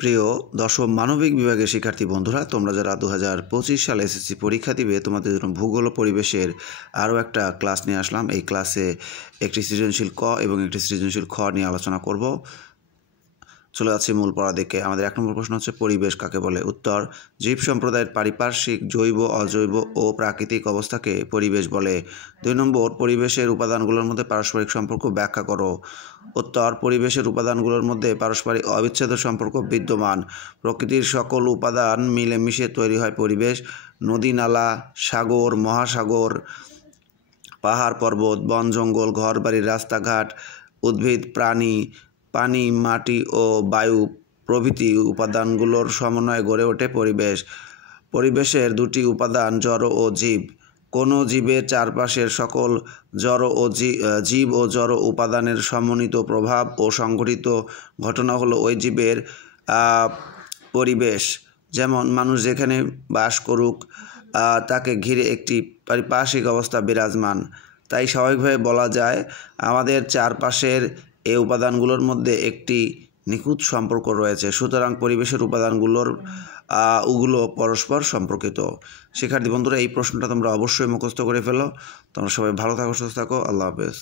প্রিয় দশম মানবিক বিভাগের শিক্ষার্থী বন্ধুরা, তোমরা যারা 2025 সালে এসএসসি পরীক্ষা দিবে, তোমাদের জন্য ভূগোল ও পরিবেশের আরও একটা ক্লাস নিয়ে আসলাম। এই ক্লাসে একটি সৃজনশীল ক এবং একটি সৃজনশীল খ নিয়ে আলোচনা করব। চলে যাচ্ছি মূল পড়া দিকে। আমাদের 1 নম্বর প্রশ্ন হচ্ছে, পরিবেশ কাকে বলে? উত্তর, জীব সম্প্রদায়ের পারিপার্শ্বিক, জৈব, অজৈব ও প্রাকৃতিক অবস্থাকে পরিবেশ বলে। 2 নম্বর, পরিবেশের উপাদানগুলোর মধ্যে পারস্পরিক সম্পর্ক ব্যাখ্যা করো। উত্তর, পরিবেশের উপাদানগুলোর মধ্যে পারস্পরিক অবিচ্ছেদ্য সম্পর্ক বিদ্যমান। প্রকৃতির সকল উপাদান মিলেমিশে তৈরি হয় পরিবেশ। নদী, নালা, সাগর, মহাসাগর, পাহাড় পর্বত, বন জঙ্গল, ঘরবাড়ি, রাস্তাঘাট, উদ্ভিদ, প্রাণী, পানি, মাটি ও বায়ু প্রভৃতি উপাদানগুলোর সমন্বয়ে গড়ে ওঠে পরিবেশ। পরিবেশের 2টি উপাদান, জড় ও জীব। কোনো জীবের চারপাশের সকল জড় ও জীব ও জড় উপাদানের সমন্বিত প্রভাব ও সংঘটিত ঘটনা হলো ওই জীবের পরিবেশ। যেমন মানুষ যেখানে বাস করুক, তাকে ঘিরে একটি পারিপার্শ্বিক অবস্থা বিরাজমান। তাই স্বাভাবিকভাবে বলা যায় আমাদের চারপাশের এই উপাদানগুলোর মধ্যে একটি নিখুঁত সম্পর্ক রয়েছে। সুতরাং পরিবেশের উপাদানগুলো পরস্পর সম্পর্কিত। শিক্ষার্থী বন্ধুরা, এই প্রশ্নটা তোমরা অবশ্যই মুখস্থ করে ফেলো। তোমরা সবাই ভালো থাকো, সুস্থ থাকো। আল্লাহ হাফেজ।